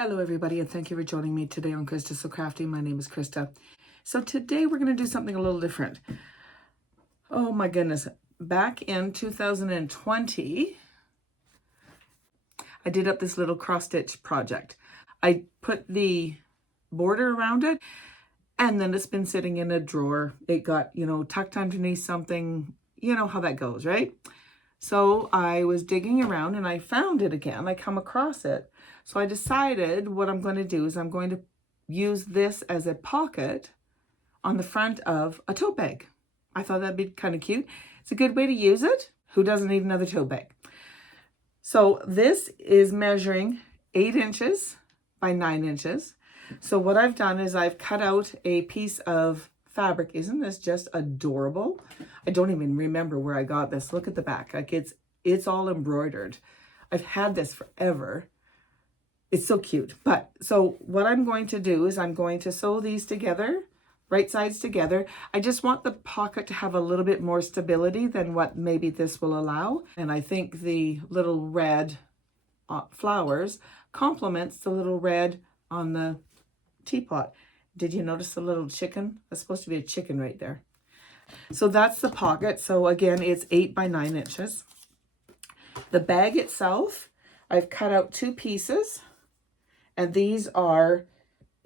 Hello everybody, and thank you for joining me today on Krista So Crafty. My name is Krista. So today we're going to do something a little different. Oh my goodness. Back in 2020, I did up this little cross stitch project. I put the border around it, and then it's been sitting in a drawer. It got, tucked underneath something. You know how that goes, right? So I was digging around and I found it again. I come across it. So I decided what I'm going to do is I'm going to use this as a pocket on the front of a tote bag. I thought that'd be kind of cute. It's a good way to use it. Who doesn't need another tote bag? So this is measuring 8 inches by 9 inches. So what I've done is I've cut out a piece of fabric. Isn't this just adorable? I don't even remember where I got this. Look at the back. Like it's all embroidered. I've had this forever. It's so cute. But so what I'm going to do is I'm going to sew these together, right sides together. I just want the pocket to have a little bit more stability than what maybe this will allow. And I think the little red flowers complements the little red on the teapot. Did you notice the little chicken? That's supposed to be a chicken right there. So that's the pocket. So again, it's 8 by 9 inches. The bag itself, I've cut out 2 pieces, and these are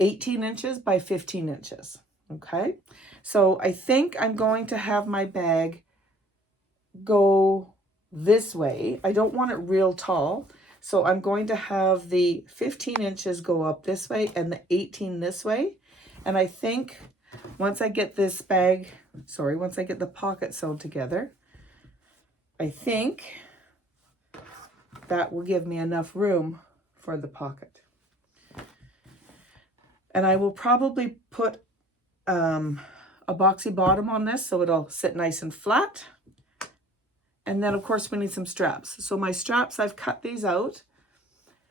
18 inches by 15 inches. Okay. So I think I'm going to have my bag go this way. I don't want it real tall. So I'm going to have the 15 inches go up this way and the 18 this way. And I think once I get this bag, once I get the pocket sewed together, I think that will give me enough room for the pocket. And I will probably put a boxy bottom on this so it'll sit nice and flat. And then of course we need some straps. So my straps, I've cut these out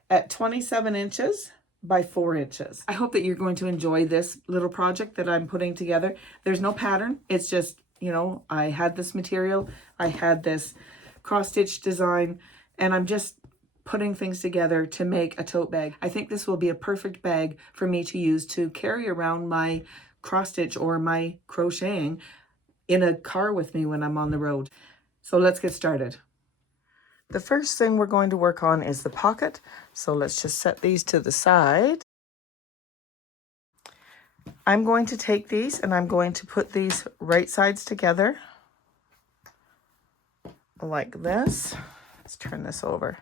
at 27 inches by 4 inches. I hope that you're going to enjoy this little project that I'm putting together. There's no pattern. It's just, I had this material, I had this cross stitch design, and I'm just putting things together to make a tote bag. I think this will be a perfect bag for me to use to carry around my cross stitch or my crocheting in a car with me when I'm on the road. So let's get started. The first thing we're going to work on is the pocket. So let's just set these to the side. I'm going to take these and I'm going to put these right sides together like this. Let's turn this over.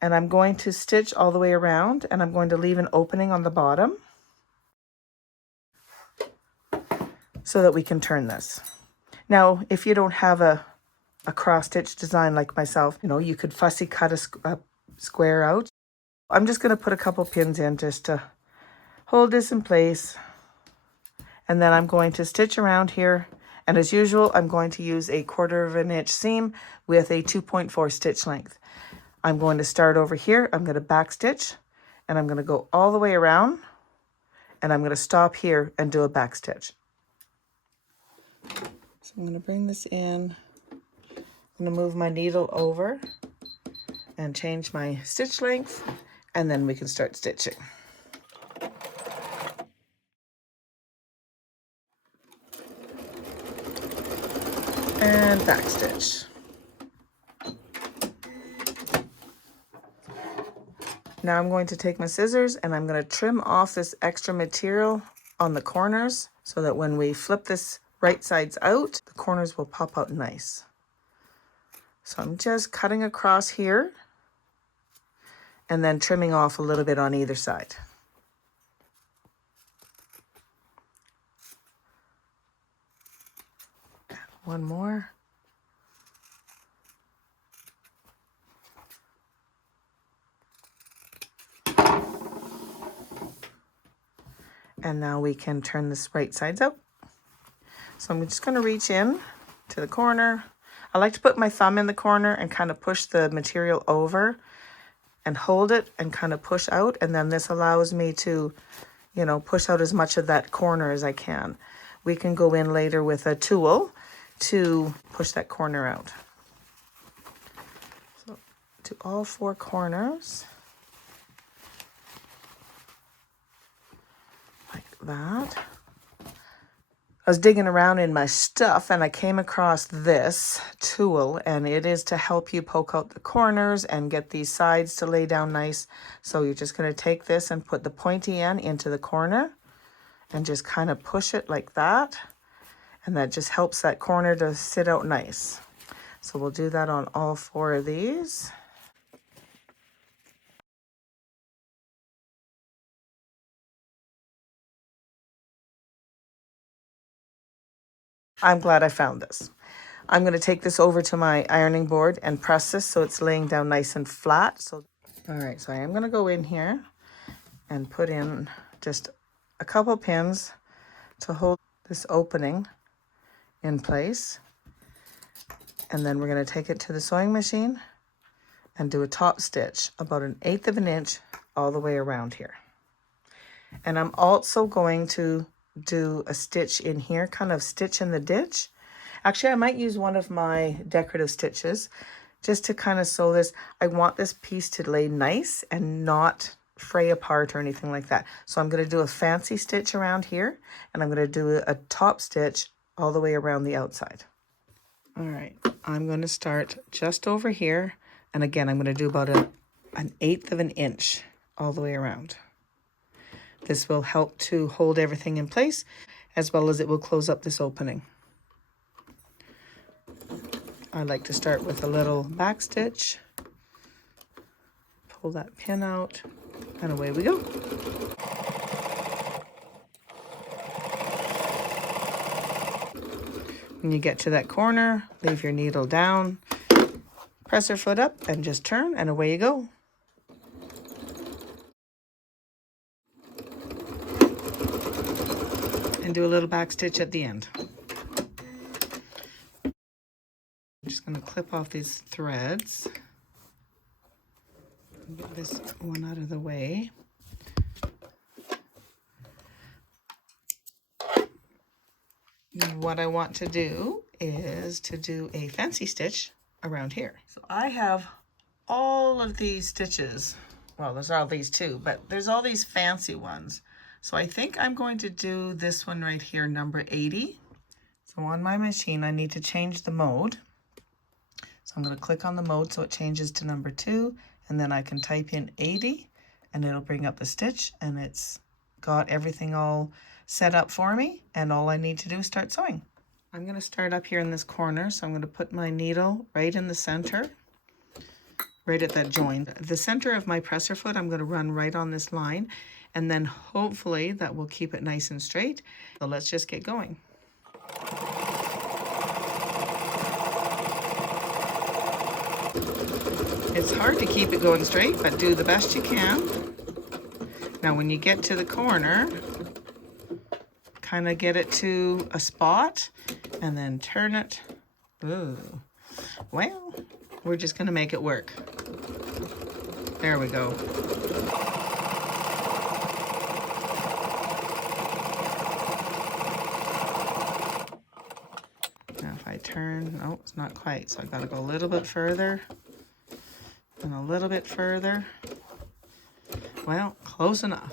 And I'm going to stitch all the way around, and I'm going to leave an opening on the bottom so that we can turn this. Now, if you don't have a cross stitch design like myself, you could fussy cut a square out. I'm just going to put a couple pins in just to hold this in place. And then I'm going to stitch around here. And as usual, I'm going to use a 1/4 inch seam with a 2.4 stitch length. I'm going to start over here. I'm going to back stitch, and I'm going to go all the way around, and I'm going to stop here and do a back stitch. So I'm going to bring this in. I'm going to move my needle over and change my stitch length, and then we can start stitching. And back stitch. Now I'm going to take my scissors and I'm going to trim off this extra material on the corners so that when we flip this right sides out, the corners will pop out nice. So I'm just cutting across here and then trimming off a little bit on either side. One more. And now we can turn this right sides out. So I'm just going to reach in to the corner. I like to put my thumb in the corner and kind of push the material over and hold it and kind of push out. And then this allows me to, push out as much of that corner as I can. We can go in later with a tool to push that corner out. So to all 4 corners. that. I was digging around in my stuff and I came across this tool, and it is to help you poke out the corners and get these sides to lay down nice. So you're just going to take this and put the pointy end into the corner and just kind of push it like that. And that just helps that corner to sit out nice. So we'll do that on all 4 of these. I'm glad I found this. I'm going to take this over to my ironing board and press this so it's laying down nice and flat. So, all right, so I am going to go in here and put in just a couple pins to hold this opening in place. And then we're going to take it to the sewing machine and do a top stitch about 1/8 of an inch all the way around here. And I'm also going to do a stitch in here, kind of stitch in the ditch. Actually, I might use one of my decorative stitches just to kind of sew this. I want this piece to lay nice and not fray apart or anything like that. So I'm going to do a fancy stitch around here, and I'm going to do a top stitch all the way around the outside. All right, I'm going to start just over here. And again, I'm going to do about 1/8 of an inch all the way around. This will help to hold everything in place, as well as it will close up this opening. I like to start with a little back stitch, pull that pin out, and away we go. When you get to that corner, leave your needle down, press your foot up, and just turn, and away you go. And do a little back stitch at the end. I'm just going to clip off these threads. Get this one out of the way. What I want to do is to do a fancy stitch around here. So I have all of these stitches. Well, there's all these too, but there's all these fancy ones. So I think I'm going to do this one right here, number 80. So on my machine, I need to change the mode. So I'm going to click on the mode so it changes to number 2, and then I can type in 80 and it'll bring up the stitch, and it's got everything all set up for me, and all I need to do is start sewing. I'm going to start up here in this corner, so I'm going to put my needle right in the center, right at that joint. The center of my presser foot, I'm going to run right on this line, and then hopefully that will keep it nice and straight. So let's just get going. It's hard to keep it going straight, but do the best you can. Now when you get to the corner, kind of get it to a spot and then turn it. Ooh, well, we're just gonna make it work. There we go. Now if I turn, oh, it's not quite, so I gotta go a little bit further and a little bit further. Well, close enough.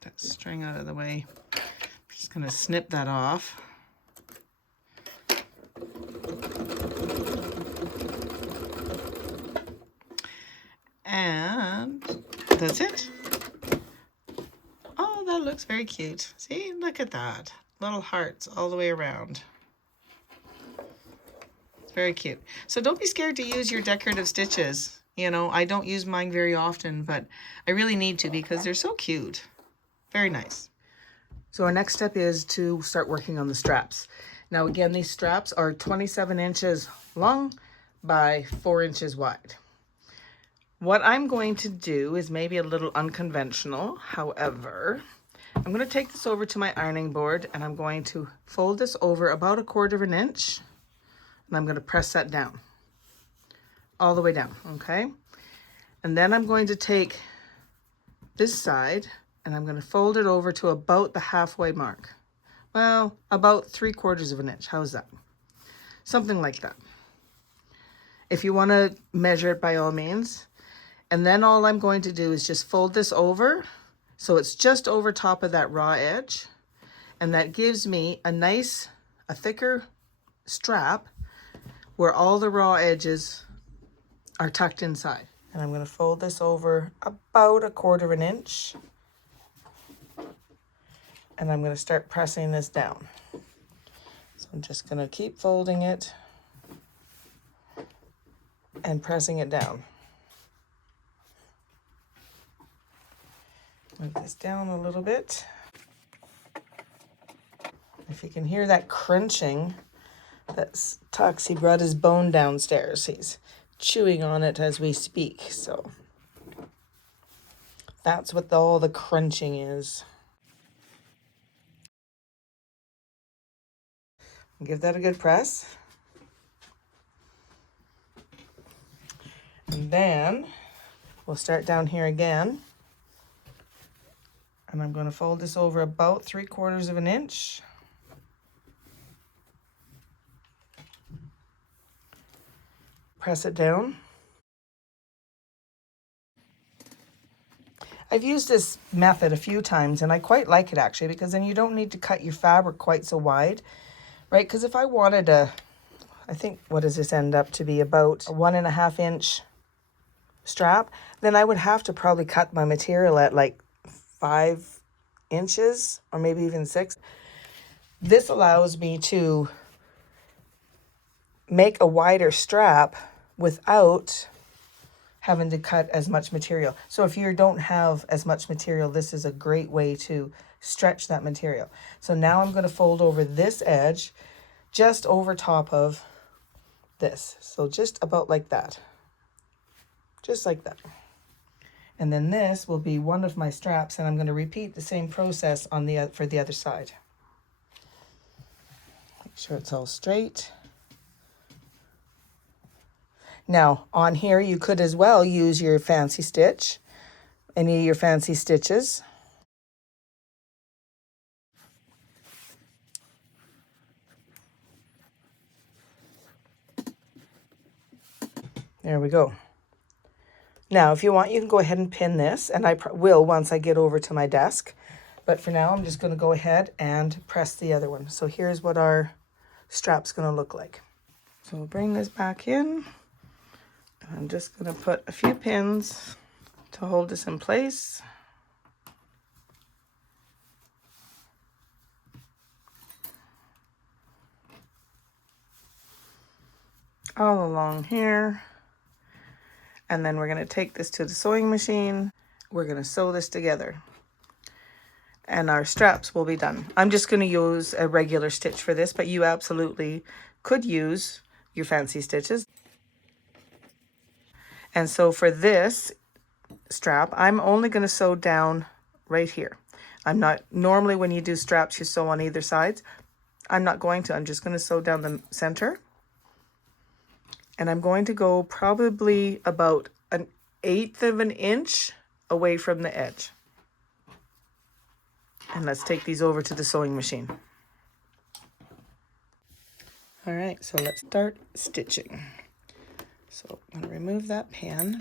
That string out of the way. I'm just gonna snip that off. And that's it. Oh, that looks very cute. See, look at that. Little hearts all the way around. It's very cute. So don't be scared to use your decorative stitches. You know, I don't use mine very often, but I really need to because they're so cute. Very nice. So our next step is to start working on the straps. Now again, these straps are 27 inches long by 4 inches wide. What I'm going to do is maybe a little unconventional. However, I'm going to take this over to my ironing board and I'm going to fold this over about 1/4 of an inch. And I'm going to press that down, all the way down, okay? And then I'm going to take this side and I'm going to fold it over to about the halfway mark. Well, about 3/4 of an inch. How's that? Something like that. If you want to measure it, by all means. And then all I'm going to do is just fold this over so it's just over top of that raw edge. And that gives me a thicker strap where all the raw edges are tucked inside. And I'm going to fold this over about 1/4 of an inch. And I'm going to start pressing this down. So I'm just going to keep folding it and pressing it down. Move this down a little bit. If you can hear that crunching, that's Tux. He brought his bone downstairs. He's chewing on it as we speak. So that's what all the crunching is. Give that a good press. And then we'll start down here again. And I'm going to fold this over about 3/4 of an inch. Press it down. I've used this method a few times and I quite like it actually, because then you don't need to cut your fabric quite so wide, right? Because if I wanted I think, what does this end up to be, about a 1.5 inch strap, then I would have to probably cut my material at like 5 inches or maybe even 6. This allows me to make a wider strap without having to cut as much material. So if you don't have as much material, this is a great way to stretch that material. So now I'm going to fold over this edge just over top of this. So just about like that. Just like that. And then this will be one of my straps, and I'm going to repeat the same process on for the other side. Make sure it's all straight. Now, on here, you could as well use your fancy stitch, any of your fancy stitches. There we go. Now, if you want, you can go ahead and pin this, and I will once I get over to my desk. But for now, I'm just going to go ahead and press the other one. So here's what our strap's going to look like. So we'll bring this back in. I'm just going to put a few pins to hold this in place. All along here. And then we're going to take this to the sewing machine. We're going to sew this together. And our straps will be done. I'm just going to use a regular stitch for this, but you absolutely could use your fancy stitches. And so for this strap, I'm only going to sew down right here. I'm not, normally when you do straps, you sew on either side. I'm not going to, I'm just going to sew down the center. And I'm going to go probably about 1/8 of an inch away from the edge. And let's take these over to the sewing machine. All right, so let's start stitching. So I'm going to remove that pan.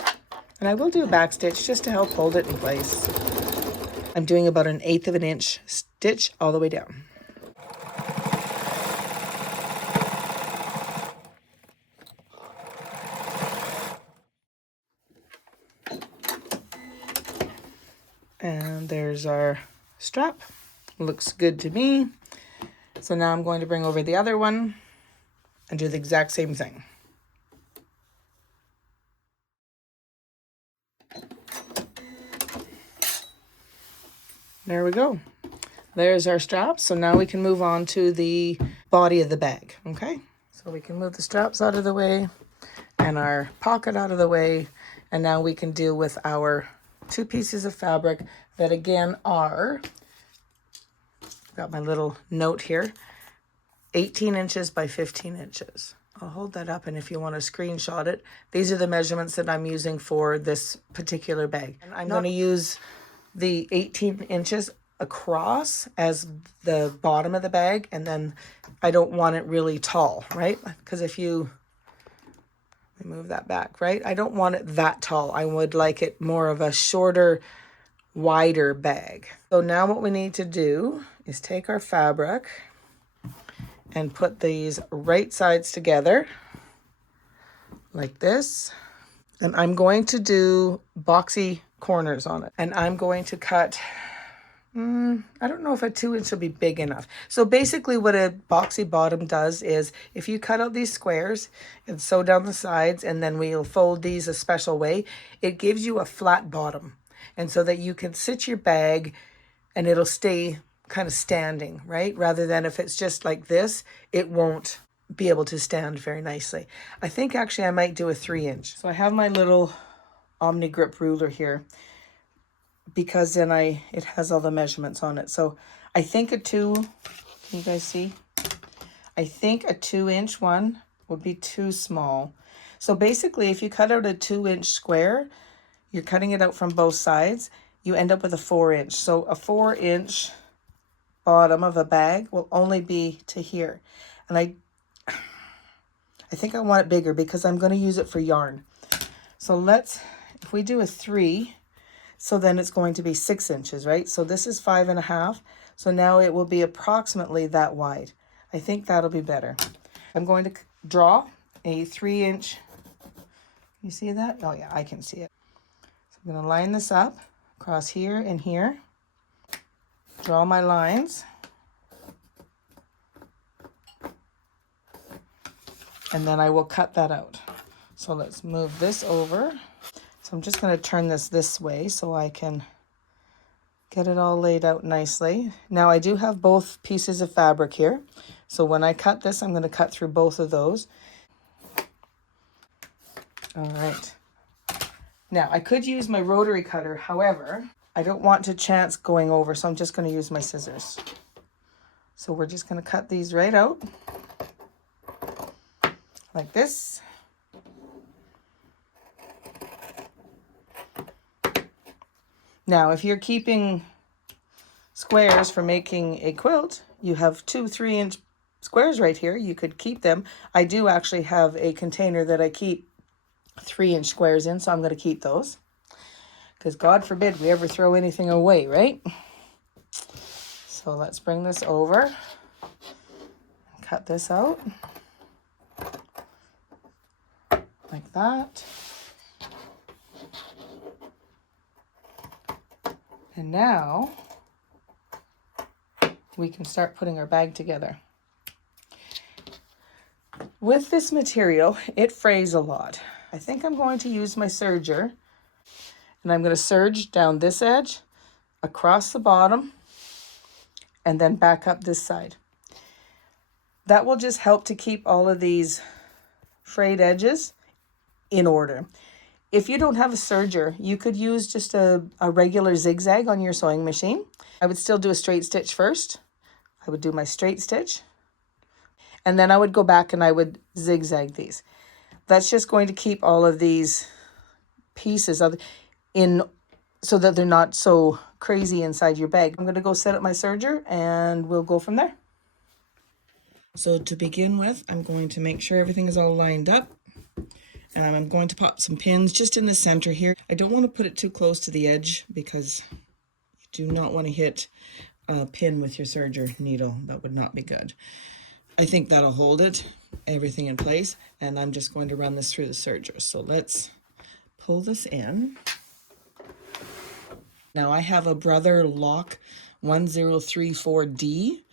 And I will do a back stitch just to help hold it in place. I'm doing about 1/8 of an inch stitch all the way down. And there's our strap. Looks good to me. So now I'm going to bring over the other one and do the exact same thing. There we go. There's our strap. So now we can move on to the body of the bag, okay? So we can move the straps out of the way and our pocket out of the way. And now we can deal with our 2 pieces of fabric that again are, got my little note here, 18 inches by 15 inches. I'll hold that up, and if you want to screenshot it, these are the measurements that I'm using for this particular bag. And I'm going to use the 18 inches across as the bottom of the bag, and then I don't want it really tall, right? Because if you move that back, right? I don't want it that tall. I would like it more of a shorter, wider bag. So now what we need to do is take our fabric and put these right sides together like this. And I'm going to do boxy corners on it. And I'm going to cut, I don't know if a 2-inch will be big enough. So basically what a boxy bottom does is if you cut out these squares and sew down the sides, and then we'll fold these a special way, it gives you a flat bottom. And so that you can sit your bag and it'll stay kind of standing, right? Rather than if it's just like this, it won't be able to stand very nicely. I think actually I might do a 3-inch. So I have my little Omni Grip ruler here because then it has all the measurements on it. So I think can you guys see? I think a 2-inch one would be too small. So basically if you cut out a 2-inch square, you're cutting it out from both sides, you end up with a 4-inch. So a 4-inch bottom of a bag will only be to here. And I think I want it bigger because I'm going to use it for yarn. So if we do a 3, so then it's going to be 6 inches, right? So this is 5.5. So now it will be approximately that wide. I think that'll be better. I'm going to draw a 3-inch. You see that? Oh yeah, I can see it. So I'm going to line this up across here and here. Draw my lines. And then I will cut that out. So let's move this over. So I'm just going to turn this way so I can get it all laid out nicely. Now I do have both pieces of fabric here. So when I cut this, I'm going to cut through both of those. All right. Now I could use my rotary cutter. However, I don't want to chance going over, so I'm just going to use my scissors. So we're just going to cut these right out. Like this. Now, if you're keeping squares for making a quilt, you have 2 3-inch squares right here. You could keep them. I do actually have a container that I keep 3-inch squares in, so I'm going to keep those. Because God forbid we ever throw anything away, right? So let's bring this over. Cut this out. Like that. And now we can start putting our bag together. With this material, it frays a lot. I think I'm going to use my serger, and I'm going to serge down this edge, across the bottom, and then back up this side. That will just help to keep all of these frayed edges in order. If you don't have a serger, you could use just a regular zigzag on your sewing machine. I would still do a straight stitch first. I would do my straight stitch, and then I would go back and I would zigzag these. That's just going to keep all of these pieces in so that they're not so crazy inside your bag. I'm going to go set up my serger and we'll go from there. So to begin with, I'm going to make sure everything is all lined up. And I'm going to pop some pins just in the center here. I don't want to put it too close to the edge because you do not want to hit a pin with your serger needle. That would not be good. I think that'll hold everything in place. And I'm just going to run this through the serger. So let's pull this in. Now I have a Brother Lock 1034D.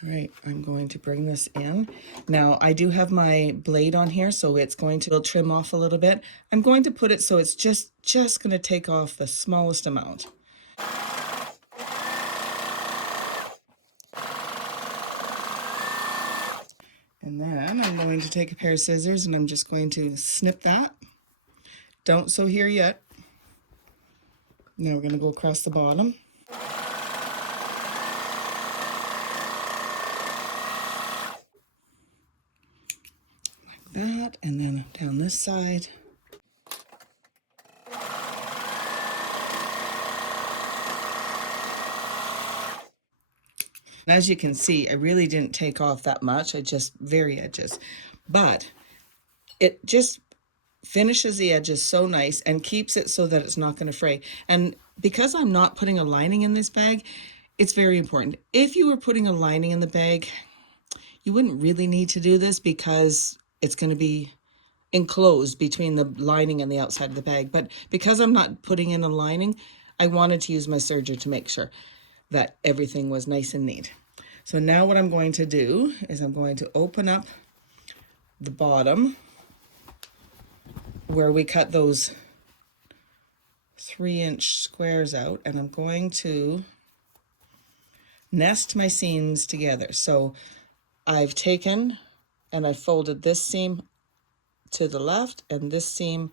All right, I'm going to bring this in. Now, I do have my blade on here, so it's going to trim off a little bit. I'm going to put it so it's just going to take off the smallest amount. And then I'm going to take a pair of scissors and I'm just going to snip that. Don't sew here yet. Now we're going to go across the bottom. That, and then down this side. As you can see, I really didn't take off that much. I just very edges, but it just finishes the edges so nice and keeps it so that it's not going to fray. And because I'm not putting a lining in this bag, it's very important. If you were putting a lining in the bag, you wouldn't really need to do this because it's going to be enclosed between the lining and the outside of the bag. But because I'm not putting in a lining, I wanted to use my serger to make sure that everything was nice and neat. So now what I'm going to do is I'm going to open up the bottom where we cut those 3-inch squares out, and I'm going to nest my seams together. So I've taken and I folded this seam to the left and this seam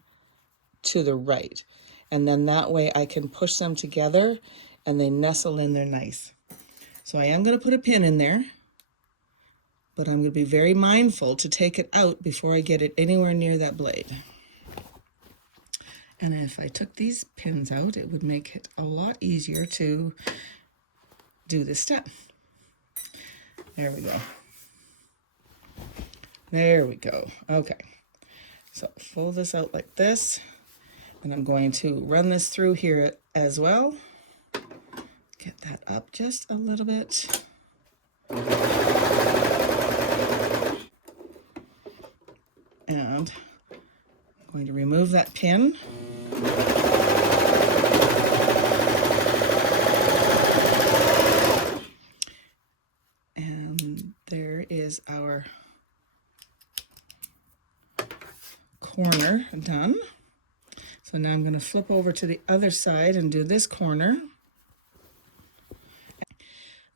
to the right, and then that way I can push them together and they nestle in there nice. So I am going to put a pin in there, but I'm going to be very mindful to take it out before I get it anywhere near that blade. And if I took these pins out, it would make it a lot easier to do this step. There we go. There we go. Okay. So fold this out like this, and I'm going to run this through here as well. Get that up just a little bit. And I'm going to remove that pin. And there is our corner done. So now I'm going to flip over to the other side and do this corner.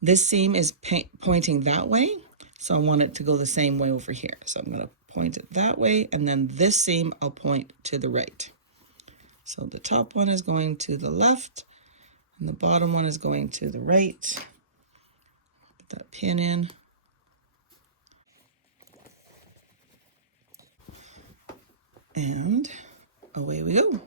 This seam is pointing that way, so I want it to go the same way over here. So I'm going to point it that way, and then this seam I'll point to the right. So the top one is going to the left, and the bottom one is going to the right. Put that pin in. And away we go.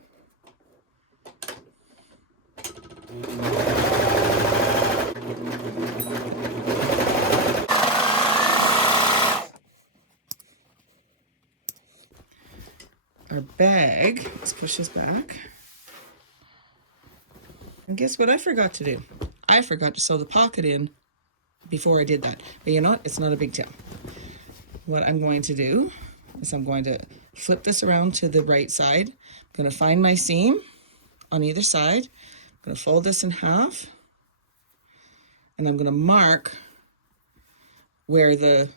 Our bag, let's push this back. And guess what I forgot to do? I forgot to sew the pocket in before I did that. But you know what? It's not a big deal. What I'm going to do is I'm going to flip this around to the right side. I'm going to find my seam on either side. I'm going to fold this in half. And I'm going to mark where the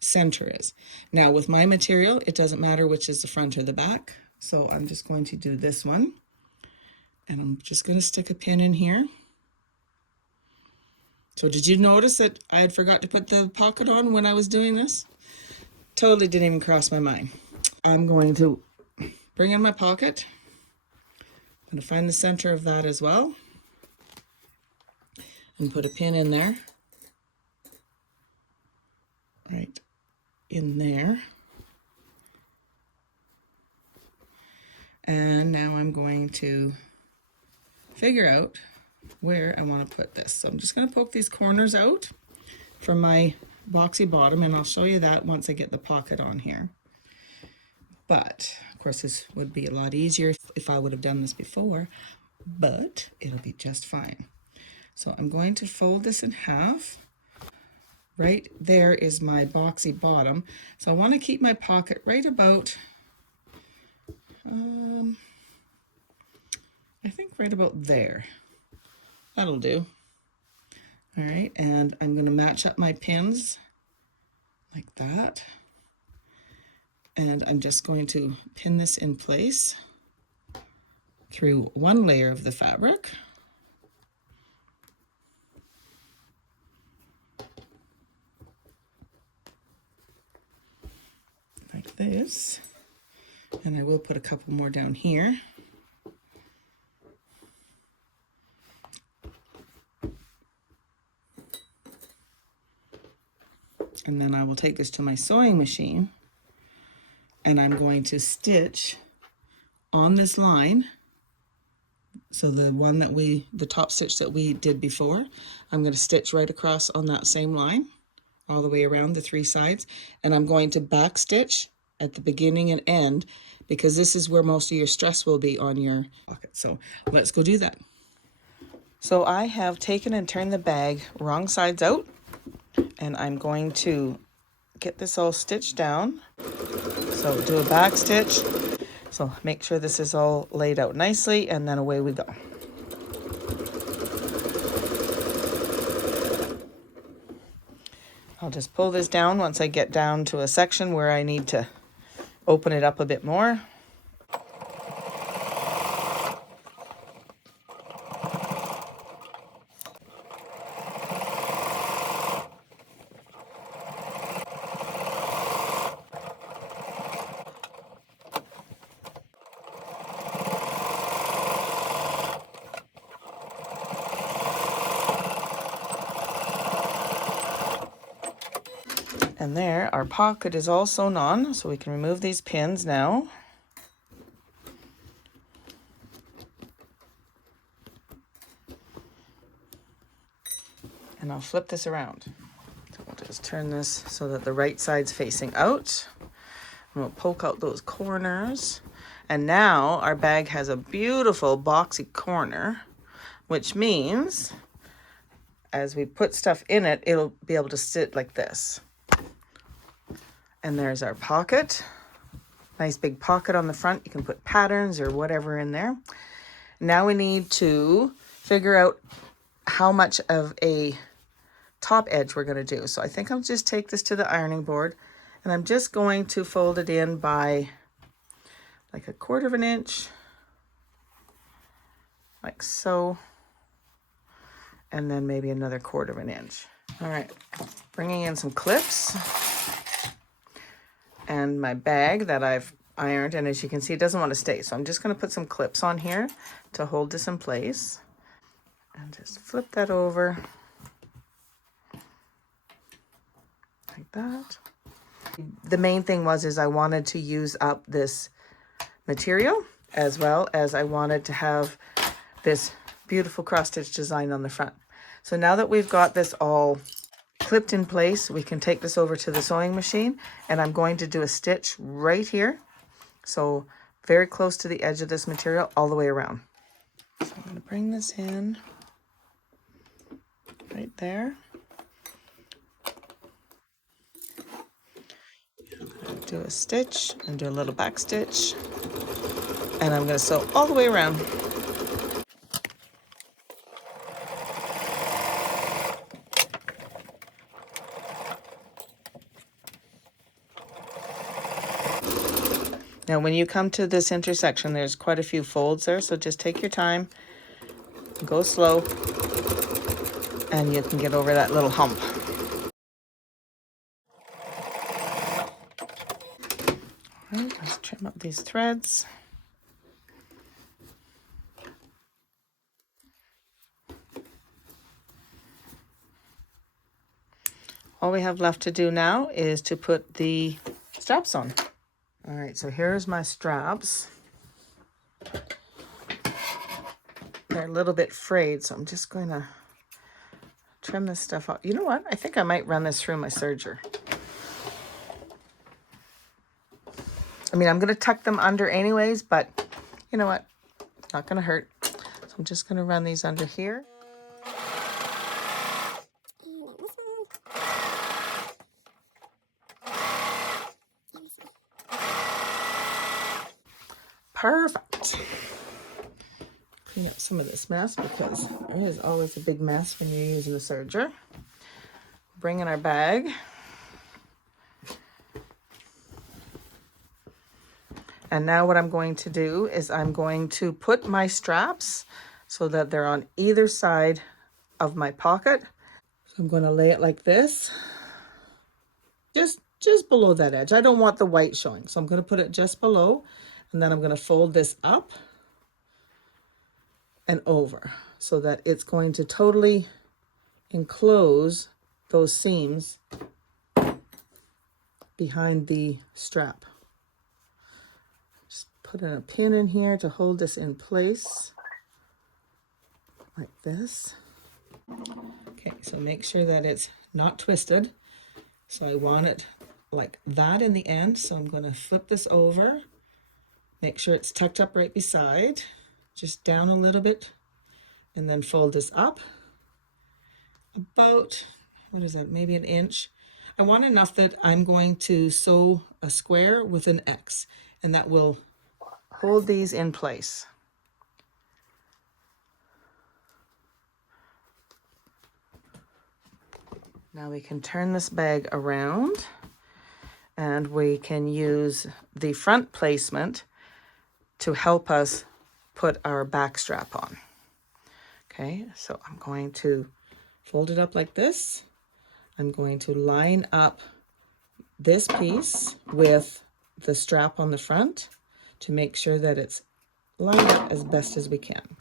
center is. Now with my material, it doesn't matter which is the front or the back. So I'm just going to do this one. And I'm just going to stick a pin in here. So did you notice that I had forgot to put the pocket on when I was doing this? Totally didn't even cross my mind. I'm going to bring in my pocket. I'm going to find the center of that as well. And put a pin in there. Right in there. And now I'm going to figure out where I want to put this. So I'm just going to poke these corners out from my boxy bottom, and I'll show you that once I get the pocket on here. But of course this would be a lot easier if I would have done this before, but it'll be just fine. So I'm going to fold this in half. Right there is my boxy bottom. So I want to keep my pocket right about, I think right about there. That'll do. All right, and I'm going to match up my pins like that. And I'm just going to pin this in place through one layer of the fabric. Like this. And I will put a couple more down here. And then I will take this to my sewing machine, and I'm going to stitch on this line So the one that the top stitch that we did before, I'm going to stitch right across on that same line, all the way around the 3 sides, and I'm going to back stitch at the beginning and end, because this is where most of your stress will be on your pocket. So let's go do that. So I have taken and turned the bag wrong sides out, and I'm going to get this all stitched down. So do a back stitch. So make sure this is all laid out nicely, and then away we go. I'll just pull this down once I get down to a section where I need to open it up a bit more. And there, our pocket is all sewn on, so we can remove these pins now. And I'll flip this around. So we'll just turn this so that the right side's facing out. And we'll poke out those corners. And now our bag has a beautiful boxy corner, which means as we put stuff in it, it'll be able to sit like this. And there's our pocket. Nice big pocket on the front. You can put patterns or whatever in there. Now we need to figure out how much of a top edge we're going to do. So I think I'll just take this to the ironing board, and I'm just going to fold it in by like 1/4 inch, like so, and then maybe another 1/4 inch. All right, bringing in some clips and my bag that I've ironed, and as you can see, it doesn't want to stay, so I'm just going to put some clips on here to hold this in place, and just flip that over like that. The main thing is I wanted to use up this material, as well as I wanted to have this beautiful cross stitch design on the front. So now that we've got this all clipped in place, we can take this over to the sewing machine, and I'm going to do a stitch right here, so very close to the edge of this material all the way around. So I'm going to bring this in right there. Do a stitch and do a little back stitch, and I'm going to sew all the way around. Now when you come to this intersection, there's quite a few folds there, so just take your time, go slow, and you can get over that little hump. All right, let's trim up these threads. All we have left to do now is to put the straps on. All right, so here's my straps. They're a little bit frayed, so I'm just going to trim this stuff up. You know what? I think I might run this through my serger. I mean, I'm going to tuck them under anyways, but you know what? Not going to hurt. So I'm just going to run these under here. Perfect. Clean up some of this mess, because there is always a big mess when you're using a serger. Bring in our bag. And now what I'm going to do is I'm going to put my straps so that they're on either side of my pocket. So I'm going to lay it like this, just below that edge. I don't want the white showing, so I'm going to put it just below, and then I'm going to fold this up and over so that it's going to totally enclose those seams behind the strap. Just put in a pin in here to hold this in place. like this. Okay, so make sure that it's not twisted. So I want it like that in the end. So I'm going to flip this over. Make sure it's tucked up right beside. Just down a little bit. And then fold this up. About, what is that, maybe an inch. I want enough that I'm going to sew a square with an X. And that will hold these in place. Now we can turn this bag around and we can use the front placement to help us put our back strap on. Okay, so I'm going to fold it up like this. I'm going to line up this piece with the strap on the front to make sure that it's lined up as best as we can.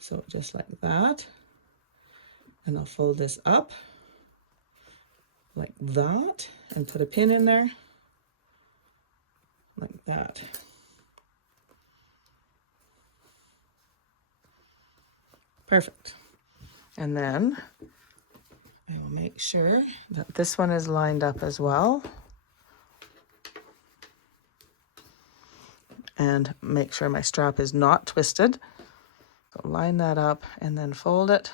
So just like that. And I'll fold this up like that and put a pin in there like that. Perfect. And then I will make sure that this one is lined up as well. And make sure my strap is not twisted. So line that up and then fold it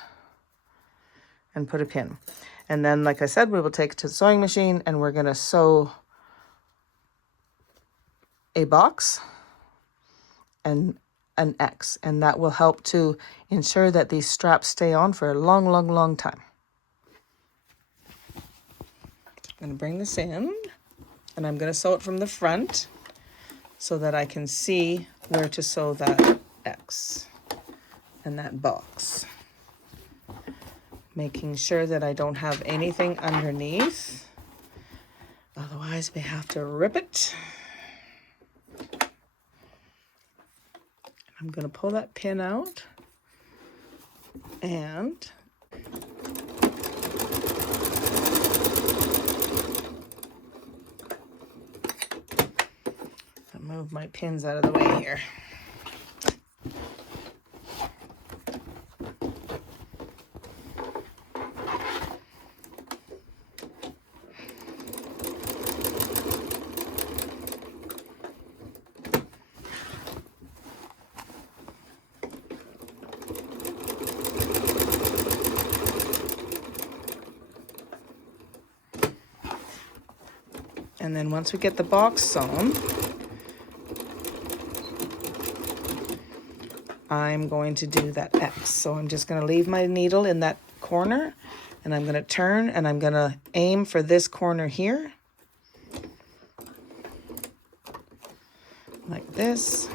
and put a pin. And then, like I said, we will take it to the sewing machine and we're going to sew a box and an X. And that will help to ensure that these straps stay on for a long, long, long time. I'm going to bring this in and I'm going to sew it from the front so that I can see where to sew that X and that box. Making sure that I don't have anything underneath. Otherwise, we have to rip it. I'm going to pull that pin out and I'll move my pins out of the way here. And then once we get the box sewn, I'm going to do that X. So I'm just going to leave my needle in that corner and I'm going to turn and I'm going to aim for this corner here. Like this.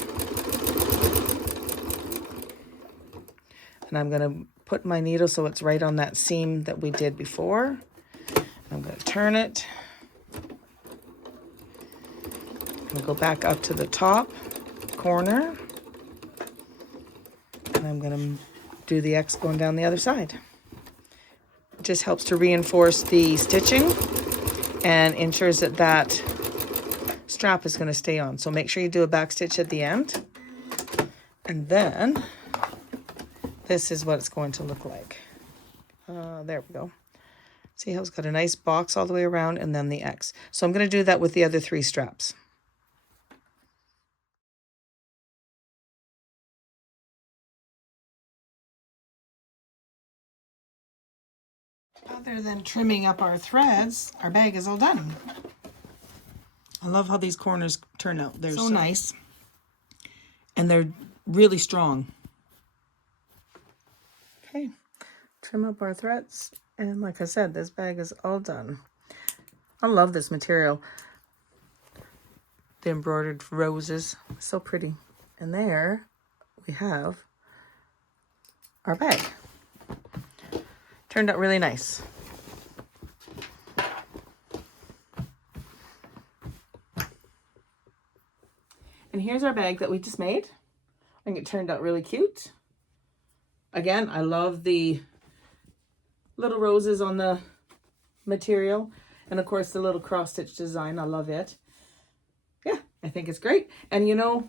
And I'm going to put my needle so it's right on that seam that we did before. I'm going to turn it. I'll go back up to the top corner and I'm going to do the X going down the other side. It just helps to reinforce the stitching and ensures that that strap is going to stay on. So make sure you do a back stitch at the end. And then this is what it's going to look like. There we go. See how it's got a nice box all the way around and then the X. So I'm going to do that with the other 3 straps. Other than trimming up our threads, our bag is all done. I love how these corners turn out. They're so nice. And they're really strong. Okay, trim up our threads. And like I said, this bag is all done. I love this material. The embroidered roses, so pretty. And there we have our bag. Turned out really nice. And here's our bag that we just made. I think it turned out really cute. Again, I love the little roses on the material. And of course the little cross stitch design, I love it. Yeah, I think it's great. And you know,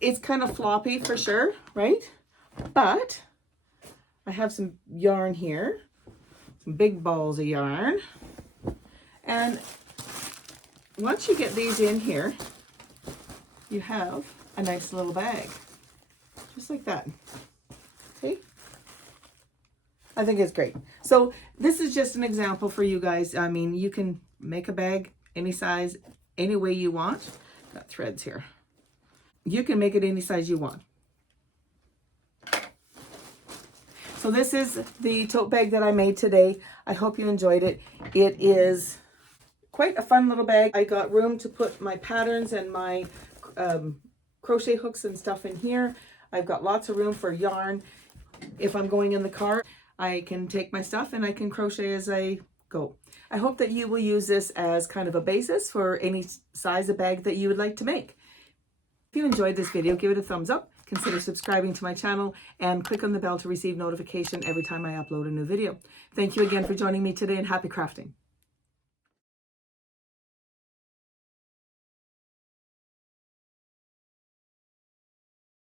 it's kind of floppy for sure, right? But I have some yarn here, some big balls of yarn. And once you get these in here, you have a nice little bag, just like that. See? I think it's great. So this is just an example for you guys. I mean, you can make a bag any size, any way you want. Got threads here. You can make it any size you want. So this is the tote bag that I made today. I hope you enjoyed it. It is quite a fun little bag. I got room to put my patterns and my crochet hooks and stuff in here. I've got lots of room for yarn. If I'm going in the car, I can take my stuff and I can crochet as I go. I hope that you will use this as kind of a basis for any size of bag that you would like to make. If you enjoyed this video, give it a thumbs up. Consider subscribing to my channel and click on the bell to receive notification every time I upload a new video. Thank you again for joining me today, and happy crafting.